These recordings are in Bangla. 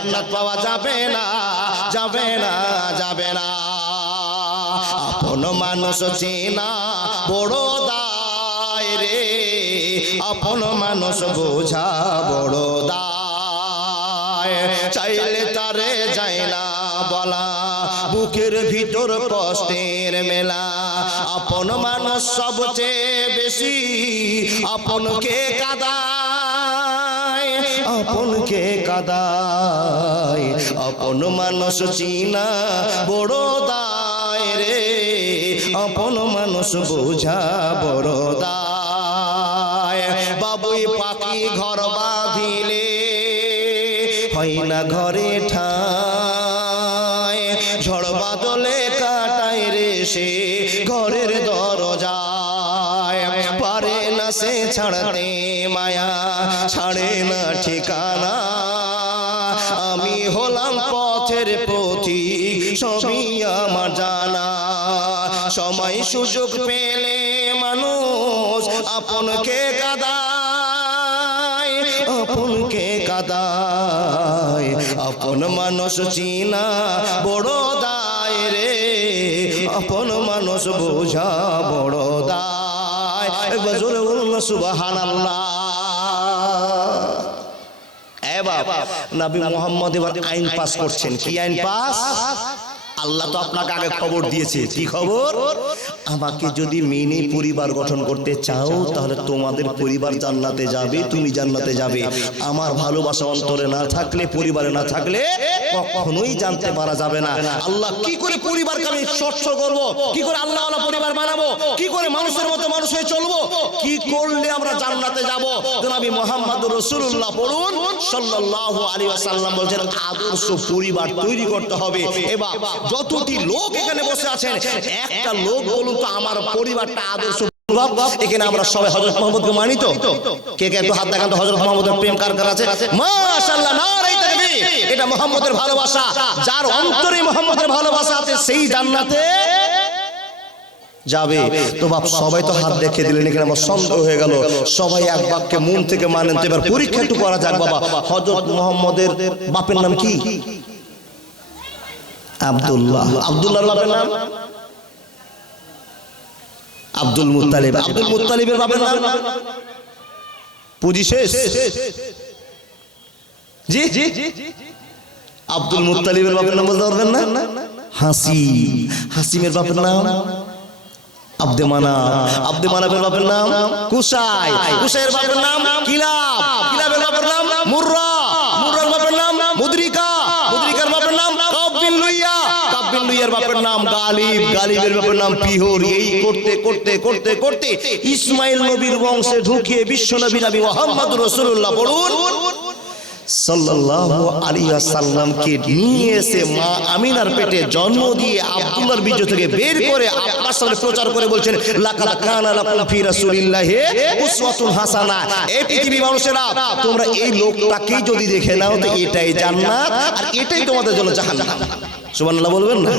জান্নাত পাওয়া যাবে না, যাবে না, যাবে না। আপন মানুষ চেনা বড় দায় রে, আপন মানুষ বোঝা বড় দায়। চাইলে তারে যায় না বলা, বুকের ভিতর কষ্টের মেলা। আপন মানুষ সবচেয়ে বেশি আপনকে কাঁদায়, আপনকে কাঁদায়। আপন মানুষ চিনা বড় দায় রে, আপন মানুষ বোঝা বড় দায়। বাবুই পাখি ঘর বাঁধিলে হয় না ঘরে ঠাঁই, ঝড় বাদলে কাটায় রে সে ঘরের দরজায়। পারে না সে ছাড়তে মায়া, ছাড়ে না ঠিকানা। আমি হলাম পথের পথিক, সবই আমার জানা। সময় সুযোগ পেলে মানুষ আপনকে কাঁদায়, আপনকে কাঁদায়। আপন মানুষ চিনা বড় দায় রে, আপন মানুষ বোঝা বড় দায়। একবার জোরে বলুন না সুবহানাল্লাহ। নবী মুহাম্মদ এবার আইন পাস করছেন। কি আইন পাস? আল্লাহ তো আপনাকে আগে খবর দিয়েছে। কি খবর? আমাকে যদি মেনে পরিবার গঠন করতে চাও তাহলে তোমাদের পরিবার জান্নাতে যাবে, তুমি জান্নাতে যাবে। আমার ভালোবাসা অন্তরে না থাকলে, পরিবারে না থাকলে কখনোই জানতে পারা যাবে না। আল্লাহ কি করে পরিবারকে আমি স্বচ্ছ করব, কি করে আল্লাহ ওয়ালা পরিবার বানাবো, কি করে মানুষের মতো মানুষ হয়ে চলবো, কি করলে আমরা জান্নাতে যাব। নবী মুহাম্মদুর রাসূলুল্লাহ পড়ুন সাল্লাল্লাহু আলাইহি ওয়াসাল্লাম বলেন আদর্শ পরিবার তৈরি করতে হবে। এবার যতটি লোক এখানে বসে আছেন, একটা লোক বলুন তো আমার পরিবারটা আদর্শ। এখানে আমরা সবাই হযরত মুহাম্মদকে মানি তো? কে কে একটু হাত দেখান তো, হযরত মুহাম্মদের প্রেম কার কার আছে? মাশাআল্লাহ, নারে তাকবীর। এটা মুহাম্মদের ভালোবাসা। যার অন্তরে মুহাম্মদের ভালোবাসা আছে সেই জান্নাতে যাবে। তো বাপ সবাই তো হাত দেখে দিলেন, এখানে আমার সন্দেহ হয়ে গেল। সবাই এক বাক্যে মন থেকে মানেন তো। এবার পরীক্ষা একটু করা যাক বাবা। হযরত মুহাম্মদের বাপের নাম কি? আব্দুল্লাহ। আব্দুল্লাহর বাপের নাম আব্দুল মুত্তালিব। আব্দুল মুত্তালিবের বাপের নাম পুঁজি শেষ। জি জি, আব্দুল মুত্তালিবের বাপের নাম বলতে পারবেন না? হাসিম। হাসিমের বাপের নাম আব্দে মানাফ। আব্দে মানাফের বাপের নাম কুসাই। কুসাইয়ের বাপের নাম কিলাব। কিলাবের বাপের নাম মুররা। মুররার বাপের নাম মুদরিকা। মুদরিকার বাপের নাম কাব বিন লুইয়া। কাব বিন লুইয়ার বাপের নাম গালিব। গালিবের বাপের নাম পিহর। এই করতে করতে করতে করতে ইসমাইল নবীর বংশে ঢুকিয়ে বিশ্ব নবী নবী মুহাম্মদুর রাসূলুল্লাহ পড়ুন সাল্লাল্লাহু আলাইহি ওয়াসাল্লামকে নিয়ে এসে মা আমিনার পেটে জন্ম দিয়ে আব্দুল্লাহর বীর্য থেকে বের করে আপনার সামনে প্রচার করে বলছেন লাকাদ কানা লাকুম ফি রাসূলিল্লাহি উসওয়াতুন হাসানা। এই পৃথিবীর মানুষেরা তোমরা এই লোকটাকেই যদি দেখে নাও তো এটাই জান্নাত আর এটাই তোমাদের জন্য জাহান্নাম। সুবহানাল্লাহ বলবেন না?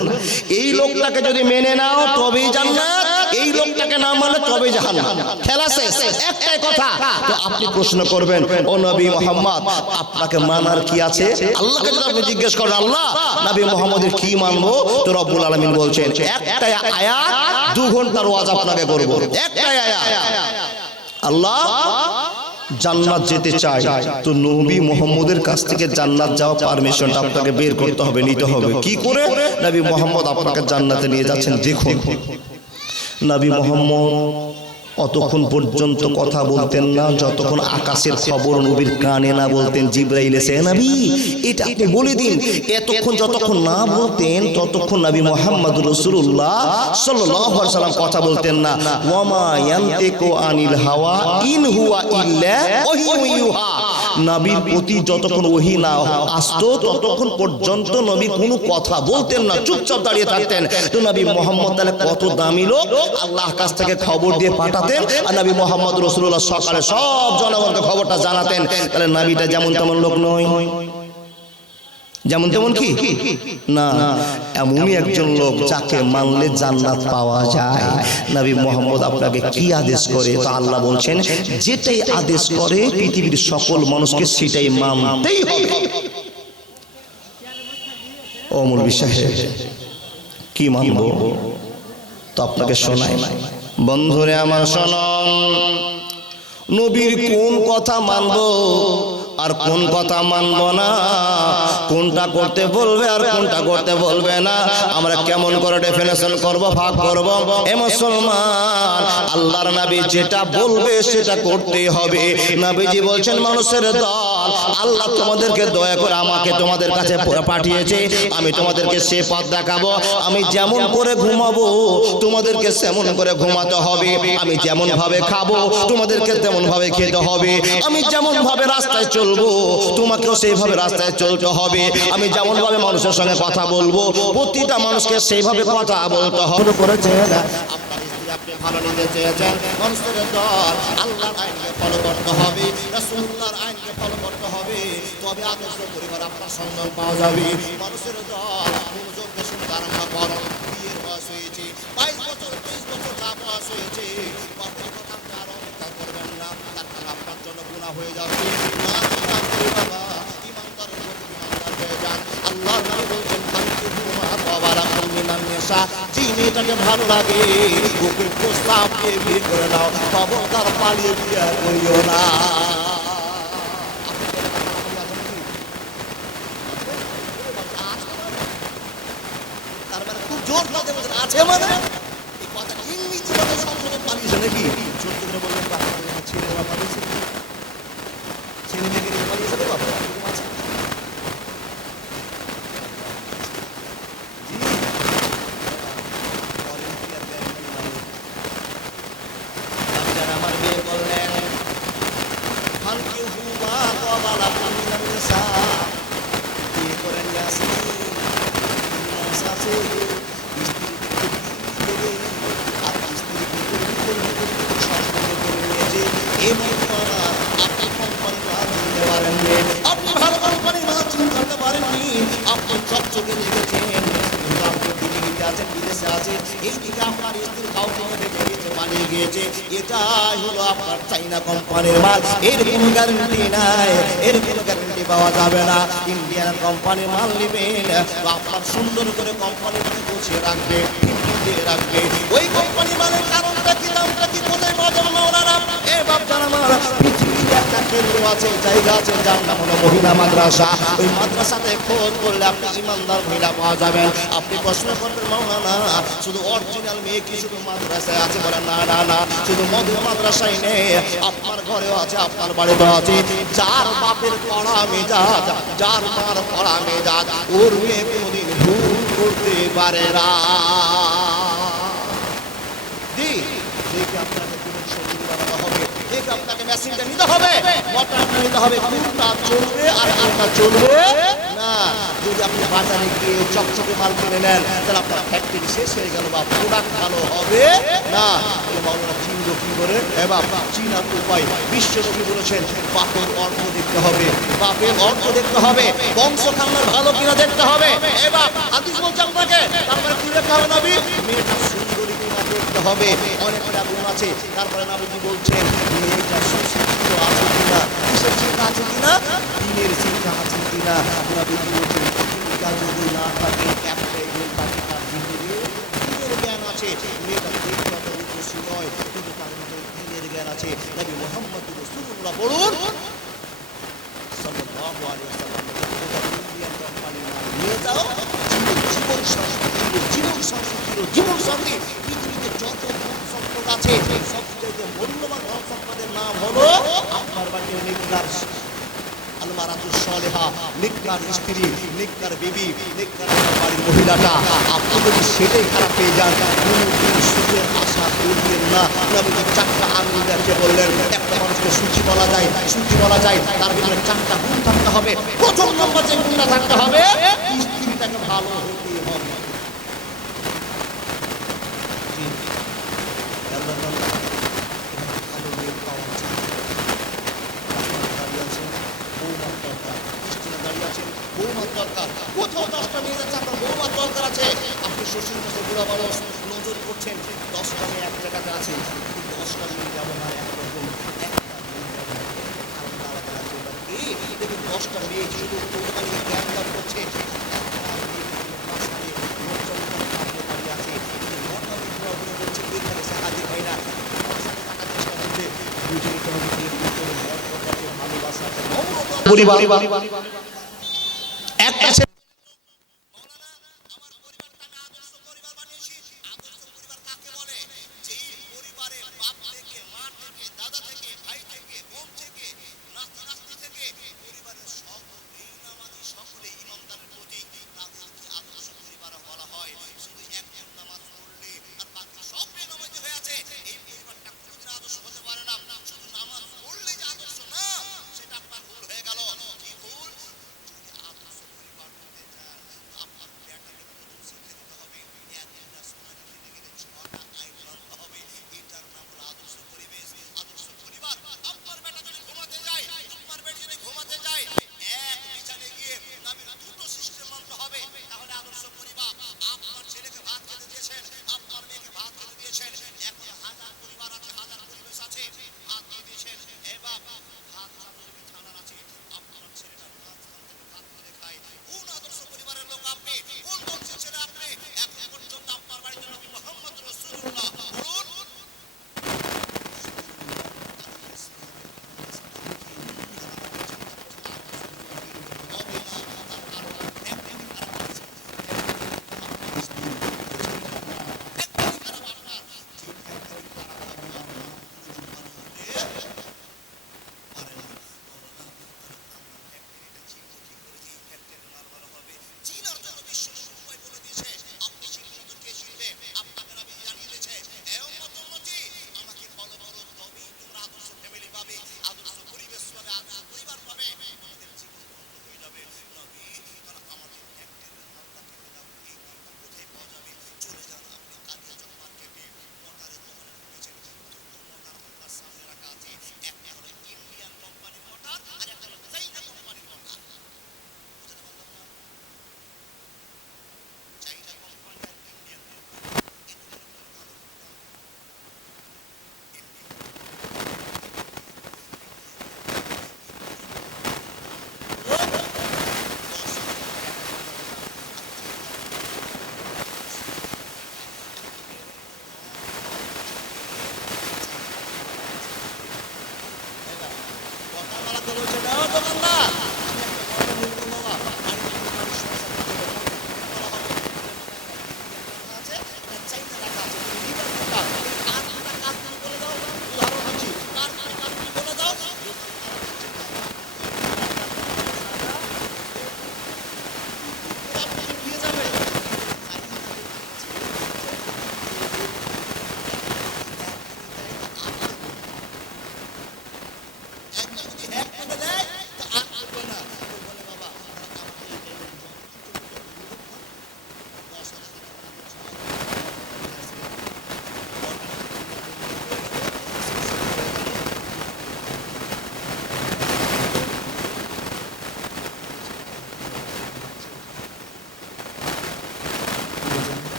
এই লোকটাকে যদি মেনে নাও তবেই জান্নাত, এই লোকটাকে না মানলে তবেই জাহান্নাম। খেলা শেষ। একটাই কথা। তো আপনি প্রশ্ন করবেন ও নবী মুহাম্মদ আপনাকে মানার কি আছে? আল্লাহকে যদি আপনি জিজ্ঞেস করেন আল্লাহ নবী মুহাম্মদের কি মানবো, তো রব্বুল আলামিন বলছেন একটাই আয়াত 2 ঘন্টার ওয়াজ আপনাকে করব। একটাই আয়াত। আল্লাহ জান্নাত যেতে চাই তো নবী মুহাম্মদের কাছ থেকে জান্নাত যাওয়া পারমিশনটা আপনাকে বের করতে হবে, নিতে হবে। কি করে? নবী মুহাম্মদ আপনাকে জান্নাতে নিয়ে যাচ্ছেন। দেখুন নবী মুহাম্মদ অতক্ষণ পর্যন্ত কথা বলতেন না যতক্ষণ আকাশের খবর নবীর কানে না বলতেন। জিবরাইল এসে নবী এটা আপনি বলে দিন। এতক্ষণ যতক্ষণ না বলতেন ততক্ষণ নবী মুহাম্মদুর রাসূলুল্লাহ সাল্লাল্লাহু আলাইহি ওয়াসাল্লাম কথা বলতেন না। ওয়ামা ইয়ানতিকু আনিল হাওয়া ইন হুয়া ইল্লা ওয়াহয়ুন ইউহা। নবীর প্রতি যতক্ষণ ওহী না আসতো ততক্ষণ পর্যন্ত নবী কোনো কথা বলতেন না, চুপচাপ দাঁড়িয়ে থাকতেন। তো নবী মুহাম্মদ তাহলে কত দামি লোক, আল্লাহর কাছ থেকে খবর দিয়ে পাঠাতেন আর নবী মুহাম্মদ রাসূলুল্লাহ সকালে সব জনগণকে খবরটা জানাতেন। তাহলে নবীটা যেমন তেমন লোক নয়, যেমন তেমন কি না, এমনই একজন লোক যাকে মানলে জান্নাত পাওয়া যায়। নবী মুহাম্মদ আপনাকে কি আদেশ করে? তো আল্লাহ বলছেন যেটাই আদেশ করে পৃথিবীর সকল মানুষকে সেটাই মানতেই হবে। ও মৌলভী সাহেব কি মানবো তো আপনাকে শোনাই বন্ধুরে আমার শোনন নবীর কোন কথা মানবো আর কোন কথা মানবো না কোনটা করতে বলবে আর কোনটা করতে বলবে না আমরা কেমন করে ডেফিনেশন করব ভাগ করব এ মুসলমান আল্লাহর নবী যেটা বলবে সেটা করতেই হবে নবীজি বলছেন মানুষের দল আল্লাহ তোমাদেরকে দয়া করে আমাকে তোমাদের কাছে পাঠিয়েছে আমি তোমাদেরকে সে পথ দেখাবো আমি যেমন করে ঘুমাবো তোমাদেরকে তেমন করে ঘুমাতে হবে আমি যেমন ভাবে খাবো তোমাদেরকে তেমন ভাবে খেতে হবে আমি যেমন ভাবে রাস্তায় চলবো তোমাকেও সেইভাবে রাস্তায় চলতে হবে আমি যেমন ভাবে মানুষের সঙ্গে কথা বলবো প্রতিটা মানুষকে সেইভাবে কথা বলতে হবে করেছেন আপনি ভালো নিতে চেয়েছেন মানুষের দল আল্লাহর আইনকে ফলো করতে হবে রাসূলুল্লাহর আইনকে ফলো করতে হবে তবে আদর্শ পরিবার আপনার সন্ধান পাওয়া যাবে মানুষের দল মনোযোগকে শুনতে আরম্ভ করো বিয়ের বয়স হয়েছে 22 বছর 23 বছর যা বয়স হয়েছে বাপের কথা আপনি আর অপেক্ষা করবেন না তার কারণ আপনার জন্য গুনাহ হয়ে যাবে না বাবা ইমানদারের প্রতি ইমানদার হয়ে যান আল্লাহ নবী বলেন ফান্তিহু মা তাবারাকুম মিনান নিসা যে মেয়েটাকে ভালো লাগে ওকে প্রস্তাব দিয়ে বিয়ে করে নাও খবরদার পালিয়ে বিয়ে করিও না তার মানে খুব জোর লাগে বলছেন আছে মানে এই কথা ইংরেজি ভাবে সংযোগে পালিয়েছে নাকি সত্যি করে বললেন ছেলেরা পালিয়েছে ছেলে মেয়েকে পালিয়েছে রে বাবা আছে আমার বিয়ে করলেন ফান্তিহু মা তাবারাকুম মিনান নিসা বিয়ে করেন আছে আর আপনি ভালো কোম্পানির মাল চিনতে পারেননি আপনি চকচকে দেখেছেন কিন্তু আপনি দিল্লিতে আছেন বিদেশে আছেন এইদিকে আপনার স্ত্রী কাউকে রেখে গিয়েছে পালিয়ে গিয়েছে এটাই হলো আপনার চাইনা কোম্পানির মাল এর কোনো গ্যারান্টি নাই এর কোনো গ্যারান্টি পাওয়া যাবে না ইন্ডিয়ান কোম্পানির মাল নেবেন তো আপনার সুন্দর করে কোম্পানিটাকে গুছিয়ে রাখবে দিয়ে রাখবে ওই কোম্পানি মালের কারণটা কি দামটা কি কোথায় বাজার মাওলানা এ বাপ জানা মারা পৃথিবীতে একটা কেন্দ্র আছে জায়গা আছে যার নাম হলো মহিলা মাদ্রাসা ওই মাদ্রাসাতে খোঁজ করলে আপনি ইমানদার মহিলা পাওয়া যাবেন আপনি প্রশ্ন করবেন মাওলানা শুধু অরিজিনাল মেয়ে কি শুধু মাদ্রাসায় আছে বলে না না না শুধু মধু মাদ্রাসায় নেই আপনার ঘরেও আছে আপনার বাড়িতেও আছে যার বাপের পড়া মেজাজ যার মার পড়া মেজাজ ওর মেয়ে কোনদিন ভুল করতে পারে না দেখে আপনাকে জীবন শৈলী বানাতে হবে দেখে আপনাকে মেশিনটা নিতে হবে মোটরটা নিতে হবে কোনটা চলবে আর কোনটা চলবে না যদি আপনি বাজারে গিয়ে চকচকে মাল কিনে নেন তাহলে আপনার ফ্যাক্টরি শেষ হয়ে গেল বা প্রোডাক্ট ভালো হবে না মাওলানা চিনবো কি করে এবার চিনার উপায় বিশ্বনবী বলেছেন বাপের অর্থ দেখতে হবে বাপের অর্থ দেখতে হবে বংশ খান্নার ভালো কিনা দেখতে হবে এবার হাদিস বলছে আপনাকে তারপরে কি দেখতে হবে নবী মেয়েটা সুন্দরী কিনা দেখতে হবে অনেকটা গুণ আছে তারপরে নবীজি বলছেন মেয়েটা সুশিক্ষিত আছে কিনা কিসের শিক্ষা আছে কিনা দিনের শিক্ষা আছে কিনা নবীজি বলছেন শিক্ষা যদি না থাকে একটাই গুণ থাকে তার দিনের জ্ঞান আছে মেয়েটা দেখতে অত রূপসী নয় কিন্তু তার ভিতরে দিনের জ্ঞান আছে নবী মুহাম্মদ রাসূলুল্লাহ বলুন সাল্লাল্লাহু আলাইহি ওয়াসাল্লাম ইন্ডিয়ান কোম্পানি নিয়ে যাও জীবন সংস্কৃতির জীবন শান্তি পৃথিবীতে যত সম্পদ আছে সবচেয়ে মূল্যবান সম্পদের নাম হলো আপনার বাড়ির নেককার আলমারাতুস সালেহা নেককার স্ত্রী নেককার বিবি নেককার বাড়ির মহিলাটা আপনি যদি সেটাই খারাপ পেয়ে যান কোনদিন সুখের আশা করবেন না নবীজি চারটা আঙ্গুল দেখে বললেন একটা মানুষকে সুখী বলা যায় তার ভিতরে চারটা গুণ থাকতে হবে প্রথম নম্বর যে গুণটা থাকতে হবে স্ত্রীটাকে ভালো হতে হবে কোথাও 10টা মেয়ে যাচ্ছে আপনার বৌমার দরকার আছে আপনি শ্বশুর মশাই বুড়া মানুষ নজর করছেন 10টা মেয়ে এক জায়গাতে আছে 10টা মেয়ে যাবো না একরকম দেখুন 10টা মেয়ে শুধু কোরবানি জ্ঞান দান করছে পরিবার একটা